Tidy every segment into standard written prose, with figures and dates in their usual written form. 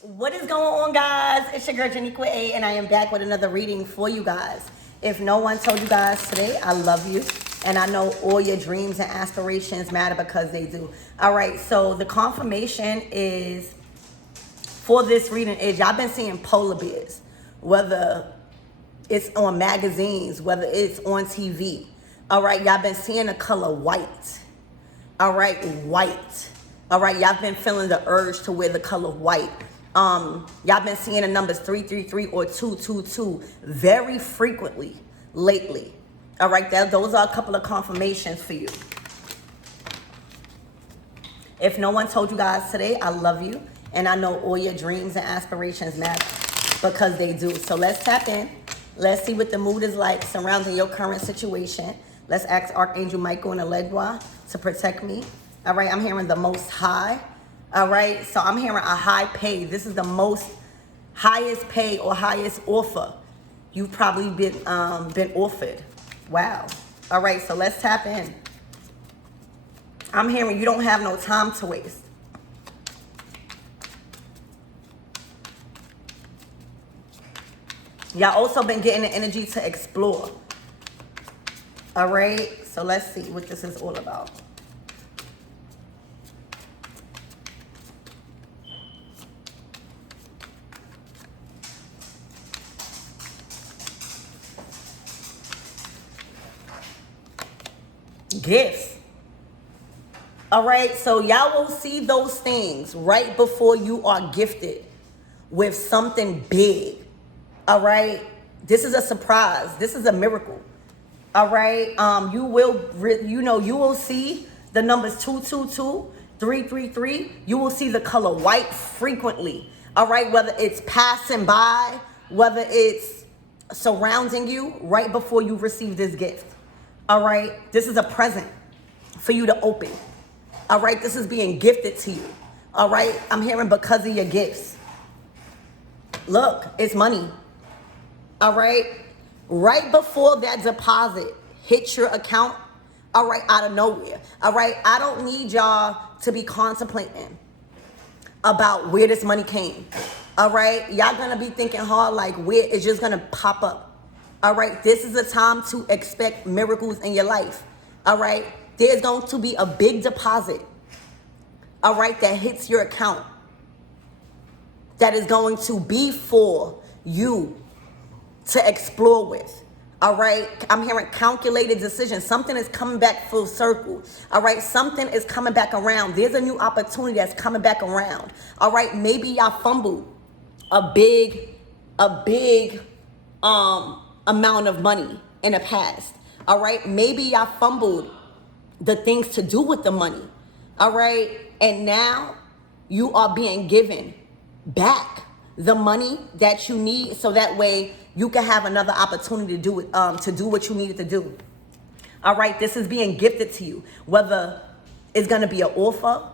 What is going on, guys? It's your girl Janiqua A, and I am back with another reading for you guys. If no one told you guys today, I love you, and I know all your dreams and aspirations matter because they do. All right, so the confirmation is for this reading is y'all been seeing polar bears, whether it's on magazines, whether it's on TV. All right, y'all been seeing the color white. All right, white. All right, y'all been feeling the urge to wear the color white. Y'all been seeing the numbers 333 or 222 very frequently lately. All right, those are a couple of confirmations for you. If no one told you guys today, I love you, and I know all your dreams and aspirations matter because they do. So let's tap in. Let's see what the mood is like surrounding your current situation. Let's ask Archangel Michael and Eledwa to protect me. All right, I'm hearing the Most High. All right, so I'm hearing a high pay. This is the most highest pay or highest offer you've probably been offered. Wow. All right, so let's tap in. I'm hearing you don't have no time to waste. Y'all also been getting the energy to explore. All right, so let's see what this is all about. Gifts. All right, so y'all will see those things right before you are gifted with something big. All right, this is a surprise. This is a miracle. All right, you will see the numbers 222, 333. You will see the color white frequently. All right, whether it's passing by, whether it's surrounding you right before you receive this gift. All right, this is a present for you to open. All right, this is being gifted to you. All right, I'm hearing because of your gifts. Look, it's money. All right, right before that deposit hits your account, all right, out of nowhere. All right, I don't need y'all to be contemplating about where this money came. All right, y'all gonna be thinking hard like where it's just gonna pop up. All right, this is a time to expect miracles in your life. All right, there's going to be a big deposit, all right, that hits your account that is going to be for you to explore with. All right, I'm hearing calculated decisions. Something is coming back full circle. All right, something is coming back around. There's a new opportunity that's coming back around. All right, maybe y'all fumbled a big amount of money in the past. All right, maybe y'all fumbled the things to do with the money. All right, and now you are being given back the money that you need so that way you can have another opportunity to do it, to do what you needed to do. All right, this is being gifted to you, whether it's going to be an offer,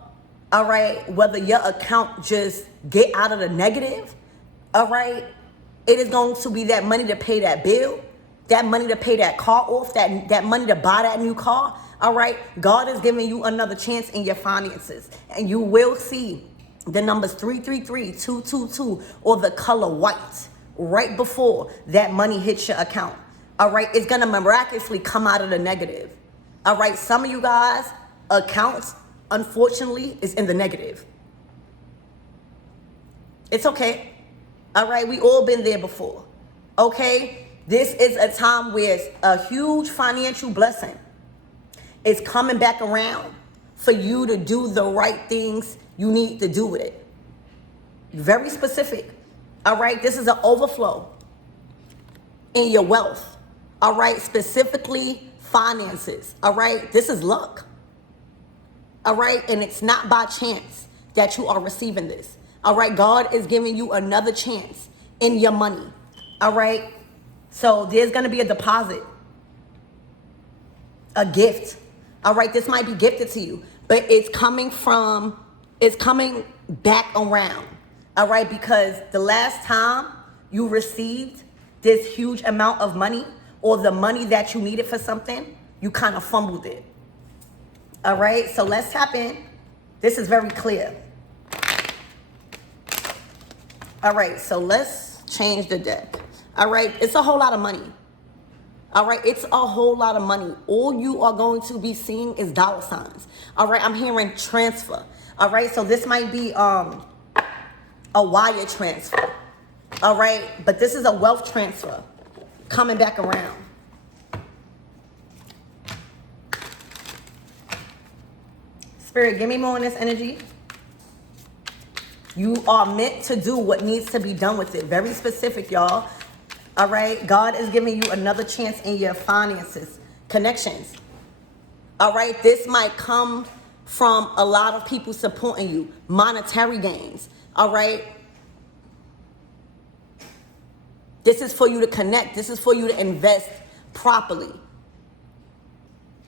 all right, whether your account just get out of the negative, all right. It is going to be that money to pay that bill, that money to pay that car off, that money to buy that new car. All right. God is giving you another chance in your finances. And you will see the numbers 333, 222, or the color white right before that money hits your account. All right. It's going to miraculously come out of the negative. All right. Some of you guys' accounts, unfortunately, is in the negative. It's okay. All right, we all been there before, okay? This is a time where a huge financial blessing is coming back around for you to do the right things you need to do with it. Very specific, all right? This is an overflow in your wealth, all right? Specifically finances, all right? This is luck, all right? And it's not by chance that you are receiving this. All right, God is giving you another chance in your money. All right, so there's going to be a deposit, a gift. All right, this might be gifted to you, but it's coming back around. All right, because the last time you received this huge amount of money or the money that you needed for something, you kind of fumbled it. All right, so let's tap in. This is very clear. All right, so let's change the deck. All right, it's a whole lot of money. All right, it's a whole lot of money. All you are going to be seeing is dollar signs. All right, I'm hearing transfer. All right, so this might be a wire transfer. All right, but this is a wealth transfer coming back around. Spirit, give me more on this energy. You are meant to do what needs to be done with it. Very specific, y'all. All right. God is giving you another chance in your finances, connections. All right. This might come from a lot of people supporting you, monetary gains. All right. This is for you to connect. This is for you to invest properly.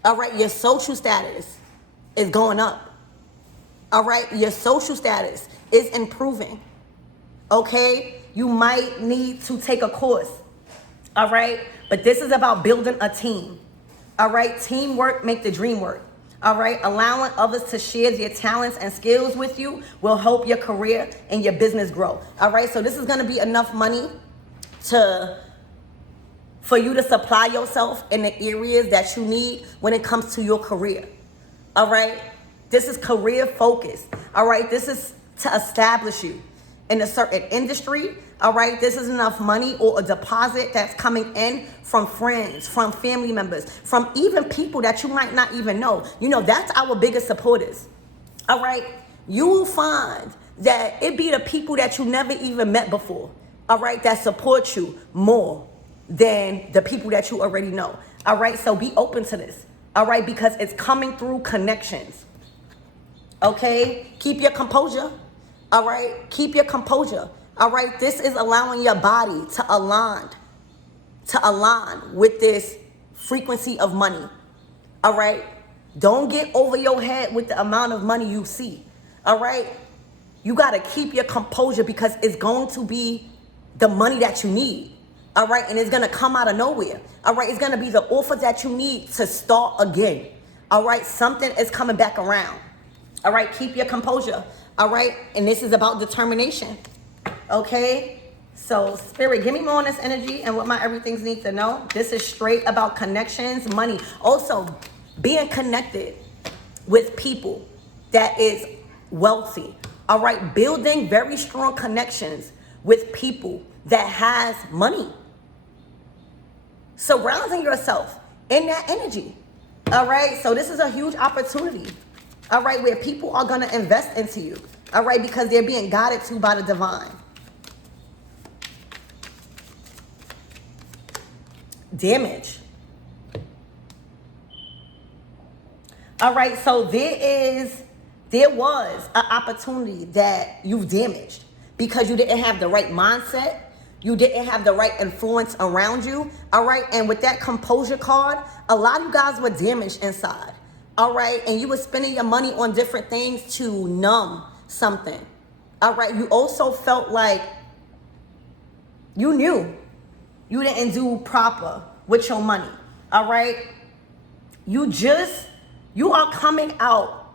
All right. Your social status is going up. All right. Your social status is improving. Okay. You might need to take a course. All right. But this is about building a team. All right. Teamwork make the dream work. All right. Allowing others to share their talents and skills with you will help your career and your business grow. All right. So this is going to be enough money for you to supply yourself in the areas that you need when it comes to your career. All right. This is career focused. All right. This is to establish you in a certain industry. All right. This is enough money or a deposit that's coming in from friends, from family members, from even people that you might not even know. You know, that's our biggest supporters. All right. You will find that it be the people that you never even met before. All right. That support you more than the people that you already know. All right. So be open to this. All right. Because it's coming through connections. Okay. Keep your composure. All right. Keep your composure. All right. This is allowing your body to align with this frequency of money. All right. Don't get over your head with the amount of money you see. All right. You got to keep your composure because it's going to be the money that you need. All right. And it's going to come out of nowhere. All right. It's going to be the offer that you need to start again. All right. Something is coming back around. All right. Keep your composure. All right. And this is about determination. Okay. So spirit, give me more on this energy and what my everything's need to know. This is straight about connections, money. Also being connected with people that is wealthy. All right. Building very strong connections with people that has money. Surrounding yourself in that energy. All right. So this is a huge opportunity. All right. Where people are going to invest into you. All right. Because they're being guided to by the divine. Damage. All right. So there was an opportunity that you've damaged because you didn't have the right mindset. You didn't have the right influence around you. All right. And with that composure card, a lot of you guys were damaged inside. All right. And you were spending your money on different things to numb something. All right. You also felt like you knew you didn't do proper with your money. All right. You are coming out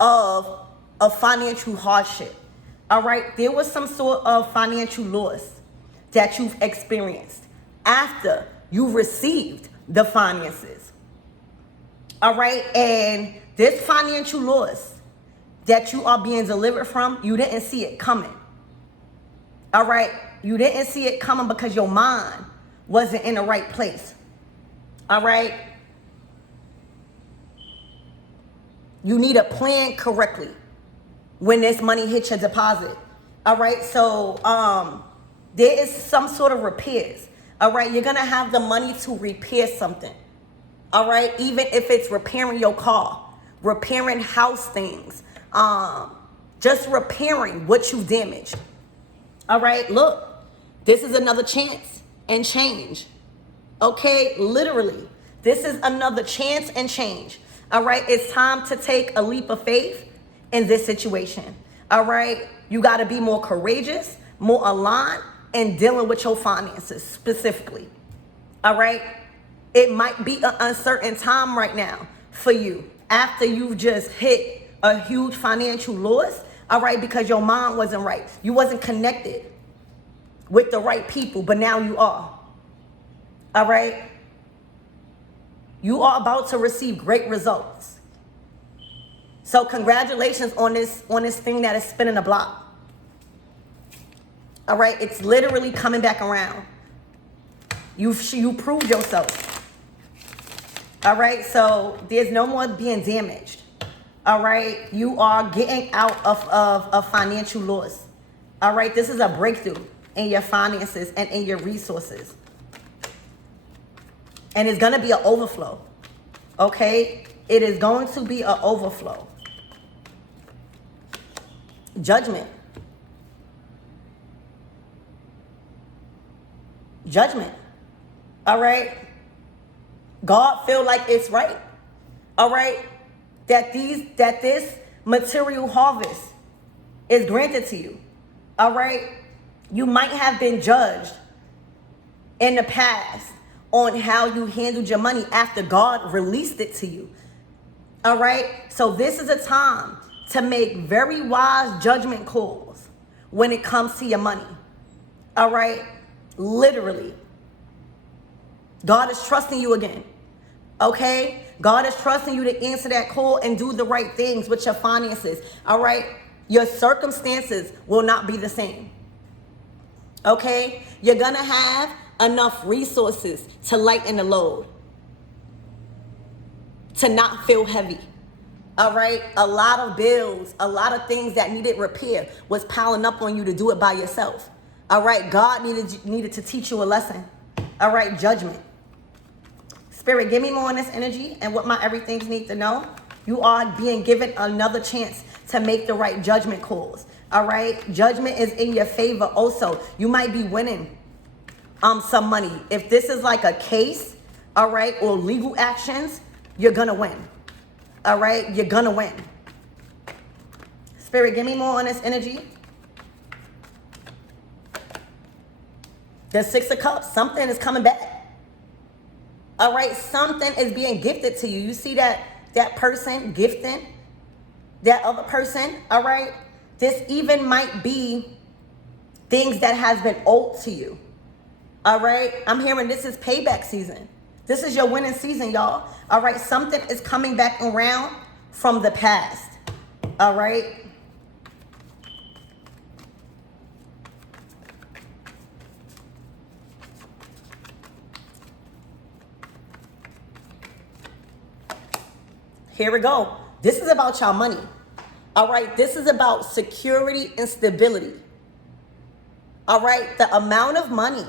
of a financial hardship. All right. There was some sort of financial loss that you've experienced after you received the finances. All right. And this financial loss that you are being delivered from, you didn't see it coming. All right. You didn't see it coming because your mind wasn't in the right place. All right. You need to plan correctly when this money hits your deposit. All right. So there is some sort of repairs. All right. You're going to have the money to repair something. All right. Even if it's repairing your car, repairing house things, just repairing what you damaged. All right. Look, this is another chance and change. Okay. Literally, this is another chance and change. All right. It's time to take a leap of faith in this situation. All right. You got to be more courageous, more aligned in dealing with your finances specifically. All right. It might be an uncertain time right now for you after you've just hit a huge financial loss. All right, because your mind wasn't right. You wasn't connected with the right people, but now you are. All right? You are about to receive great results. So congratulations on this thing that is spinning the block. All right? It's literally coming back around. You proved yourself. All right? So there's no more being damaged. All right? You are getting out of financial loss. All right? This is a breakthrough in your finances and in your resources. And it's going to be an overflow. Okay? It is going to be an overflow. Judgment. Judgment. All right? God feel like it's right. All right? That this material harvest is granted to you. All right? You might have been judged in the past on how you handled your money after God released it to you. All right? So this is a time to make very wise judgment calls when it comes to your money. All right? Literally. God is trusting you again. Okay? God is trusting you to answer that call and do the right things with your finances. All right? Your circumstances will not be the same. Okay? You're going to have enough resources to lighten the load, to not feel heavy. All right? A lot of bills, a lot of things that needed repair was piling up on you to do it by yourself. All right? God needed to teach you a lesson. All right? Judgment. Spirit, give me more on this energy and what my everythings need to know. You are being given another chance to make the right judgment calls. All right? Judgment is in your favor also. You might be winning some money. If this is like a case, all right, or legal actions, you're going to win. All right? You're going to win. Spirit, give me more on this energy. The Six of Cups, something is coming back. All right, something is being gifted to you. You see that person gifting that other person, all right? This even might be things that has been owed to you. All right? I'm hearing this is payback season. This is your winning season, y'all. All right? Something is coming back around from the past. All right? Here we go. This is about y'all money. All right? This is about security and stability. All right? The amount of money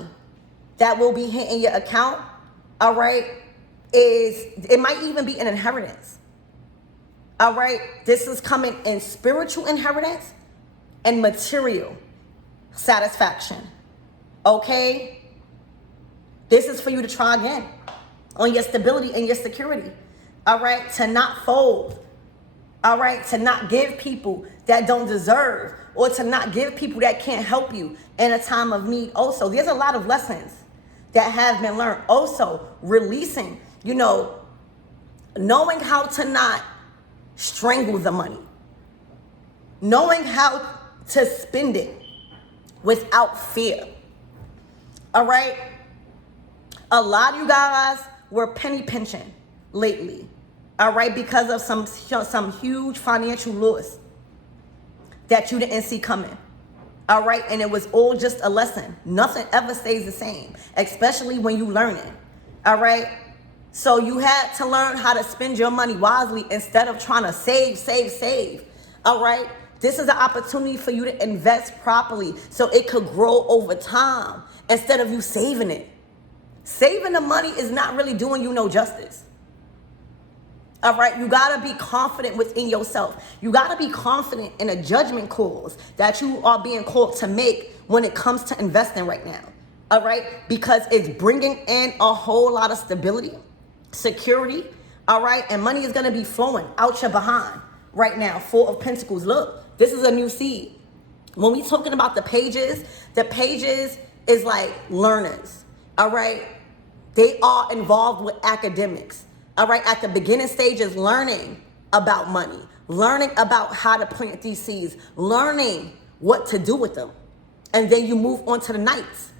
that will be hitting your account, all right, it might even be an inheritance. All right? This is coming in spiritual inheritance and material satisfaction. Okay? This is for you to try again on your stability and your security. All right? To not fold. All right? To not give people that don't deserve, or to not give people that can't help you in a time of need. Also, there's a lot of lessons that have been learned. Also, releasing, knowing how to not strangle the money. Knowing how to spend it without fear. All right? A lot of you guys were penny pinching lately. All right? Because of some huge financial loss that you didn't see coming. All right? And it was all just a lesson. Nothing ever stays the same, especially when you learn it. All right? So you had to learn how to spend your money wisely instead of trying to save. All right? This is an opportunity for you to invest properly so it could grow over time instead of you saving it. Saving the money is not really doing you no justice. All right, you got to be confident within yourself. You got to be confident in the judgment calls that you are being called to make when it comes to investing right now. All right, because it's bringing in a whole lot of stability, security. All right, and money is going to be flowing out your behind right now. Four of Pentacles. Look, this is a new seed. When we talking about the pages is like learners. All right, they are involved with academics. All right, at the beginning stages, learning about money, learning about how to plant these seeds, learning what to do with them. And then you move on to the nights,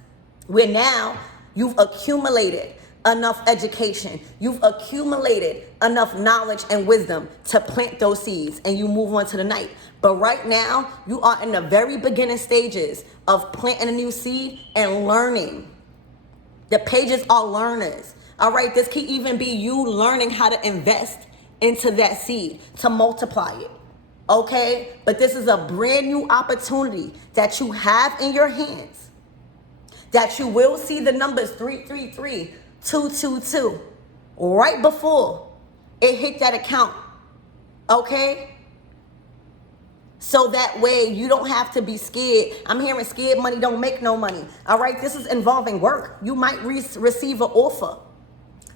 where now you've accumulated enough education, you've accumulated enough knowledge and wisdom to plant those seeds, and you move on to the night. But right now, you are in the very beginning stages of planting a new seed and learning. The pages are learners. All right, this could even be you learning how to invest into that seed to multiply it. Okay, but this is a brand new opportunity that you have in your hands, that you will see the numbers 333, 222 right before it hit that account. Okay, so that way you don't have to be scared. I'm hearing scared money don't make no money. All right, this is involving work. You might receive an offer.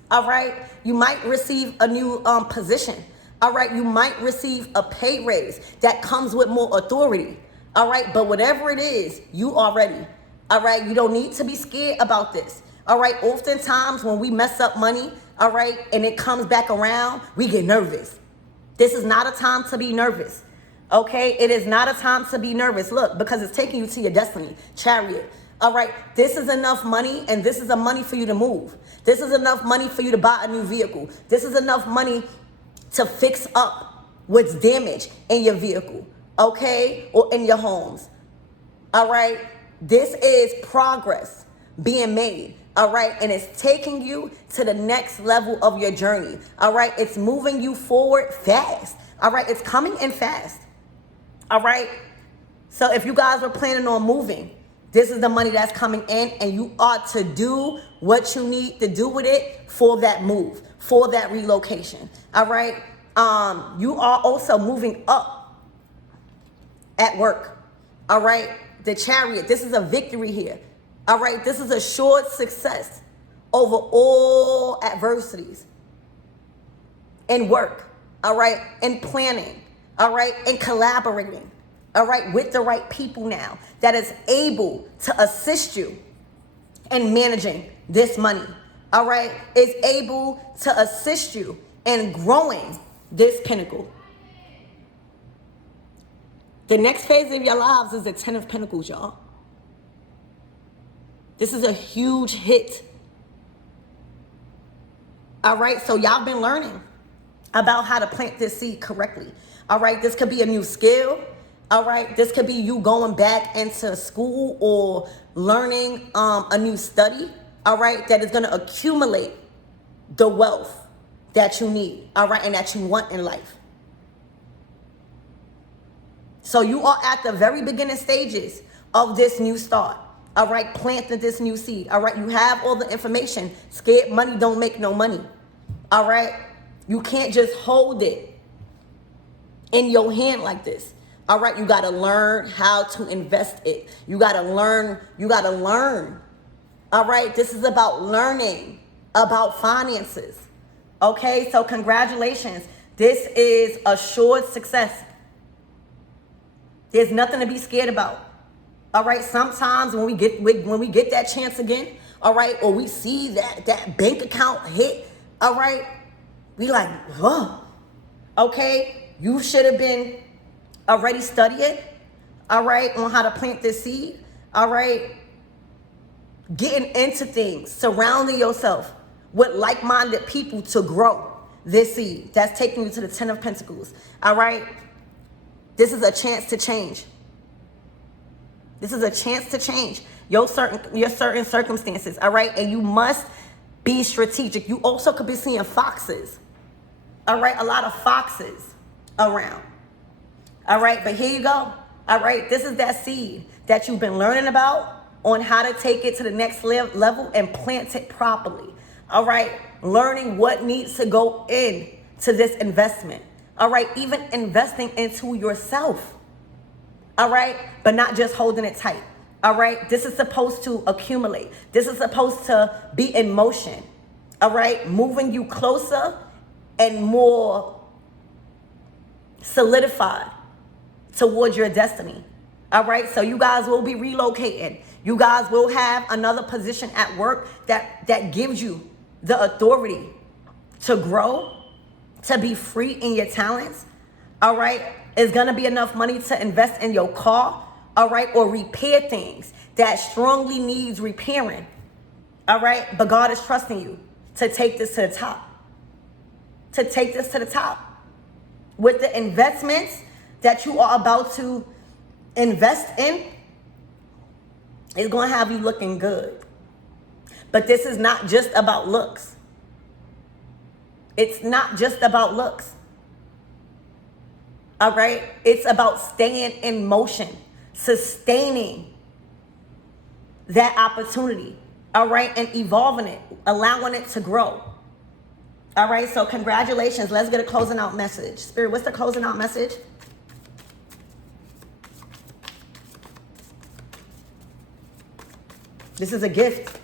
All right, you might receive a new position. All right, you might receive a pay raise that comes with more authority. All right, but whatever it is, you are ready. All right, you don't need to be scared about this. All right, oftentimes when we mess up money, all right, and it comes back around, we get nervous. This is not a time to be nervous. Okay, it is not a time to be nervous. Look, because it's taking you to your destiny. Chariot. All right, this is enough money, and this is the money for you to move. This is enough money for you to buy a new vehicle. This is enough money to fix up what's damaged in your vehicle, okay, or in your homes. All right, this is progress being made. All right, and it's taking you to the next level of your journey. All right, it's moving you forward fast. All right, it's coming in fast. All right, so if you guys were planning on moving, this is the money that's coming in, and you ought to do what you need to do with it for that move, for that relocation. All right, you are also moving up at work. All right, the Chariot, this is a victory here. All right, this is a sure success over all adversities in work. All right, in planning. All right, and collaborating. All right, with the right people now that is able to assist you in managing this money. All right, is able to assist you in growing this pinnacle. The next phase of your lives is the 10 of Pentacles, y'all. This is a huge hit. All right, so y'all been learning about how to plant this seed correctly. All right, this could be a new skill. All right, this could be you going back into school or learning a new study. All right, that is going to accumulate the wealth that you need. All right, and that you want in life. So you are at the very beginning stages of this new start. All right, planting this new seed. All right, you have all the information. Scared money don't make no money. All right, you can't just hold it in your hand like this. All right, you got to learn how to invest it. You got to learn. All right, this is about learning about finances. Okay, so congratulations. This is a sure success. There's nothing to be scared about. All right, sometimes when we get that chance again, all right, or we see that bank account hit, all right, we like, whoa. Okay, you should have been already studying, all right, on how to plant this seed, all right, getting into things, surrounding yourself with like-minded people to grow this seed. That's taking you to the 10 of Pentacles, all right? This is a chance to change. This is a chance to change your certain circumstances, all right? And you must be strategic. You also could be seeing foxes, all right? A lot of foxes around. All right, but here you go. All right, this is that seed that you've been learning about on how to take it to the next level and plant it properly. All right, learning what needs to go in to this investment. All right, even investing into yourself. All right, but not just holding it tight. All right, this is supposed to accumulate. This is supposed to be in motion. All right, moving you closer and more solidified towards your destiny. All right, so you guys will be relocating. You guys will have another position at work that gives you the authority to grow, to be free in your talents, all right? It's gonna be enough money to invest in your car, all right? Or repair things that strongly needs repairing, all right? But God is trusting you to take this to the top. To take this to the top. With the investments that you are about to invest in, it's going to have you looking good. But this is not just about looks. It's not just about looks. All right? It's about staying in motion, sustaining that opportunity, all right? And evolving it, allowing it to grow. All right, so congratulations. Let's get a closing out message. Spirit, what's the closing out message? This is a gift.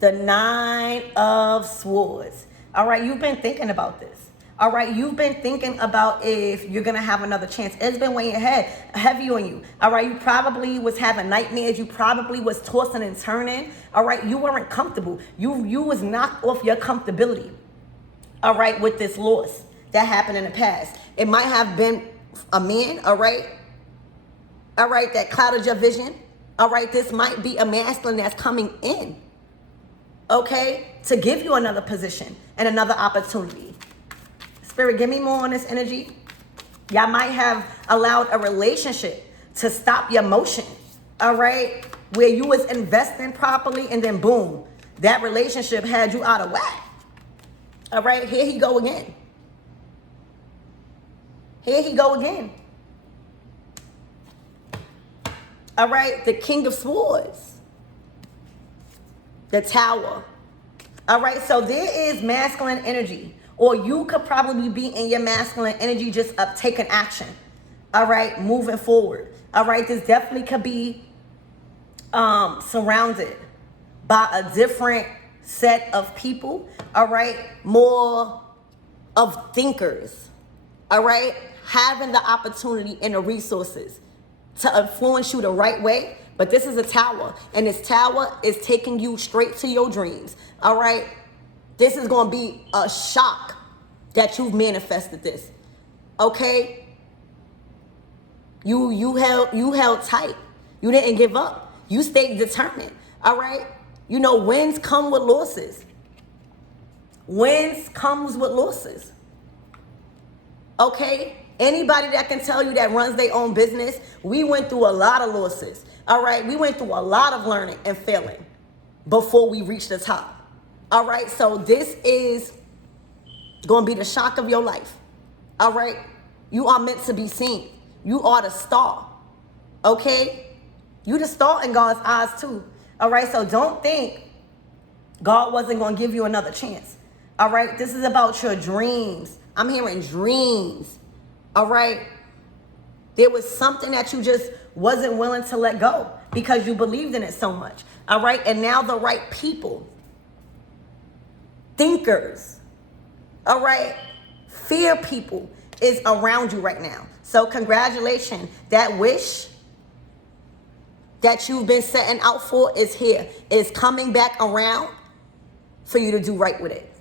The 9 of Swords. All right, you've been thinking about this. All right, you've been thinking about if you're going to have another chance. It's been weighing heavy on you. All right, you probably was having nightmares. You probably was tossing and turning. All right, you weren't comfortable. You was knocked off your comfortability. All right, with this loss that happened in the past. It might have been a man, all right? All right, that clouded your vision. All right, this might be a masculine that's coming in, okay, to give you another position and another opportunity. Spirit, give me more on this energy. Y'all might have allowed a relationship to stop your motion, all right? Where you was investing properly and then boom, that relationship had you out of whack. All right, here he go again. Here he go again. All right, the King of Swords. The Tower. All right, so there is masculine energy. Or you could probably be in your masculine energy just up taking action. All right, moving forward. All right, this definitely could be surrounded by a different set of people. All right, more of thinkers. All right, having the opportunity and the resources to influence you the right way. But this is a tower, and this tower is taking you straight to your dreams. All right, this is going to be a shock that you've manifested this. Okay, you held tight. You didn't give up. You stayed determined. All right, you know, wins come with losses. Wins comes with losses. Okay, anybody that can tell you that runs their own business, we went through a lot of losses. All right, we went through a lot of learning and failing before we reached the top. All right, so this is going to be the shock of your life. All right, you are meant to be seen. You are the star. Okay, you the star in God's eyes too. All right, so don't think God wasn't going to give you another chance. All right, this is about your dreams. I'm hearing dreams. All right, there was something that you just wasn't willing to let go because you believed in it so much. All right, and now the right people, thinkers, all right, fear people is around you right now. So congratulations, that wish that you've been setting out for is here, is coming back around for you to do right with it.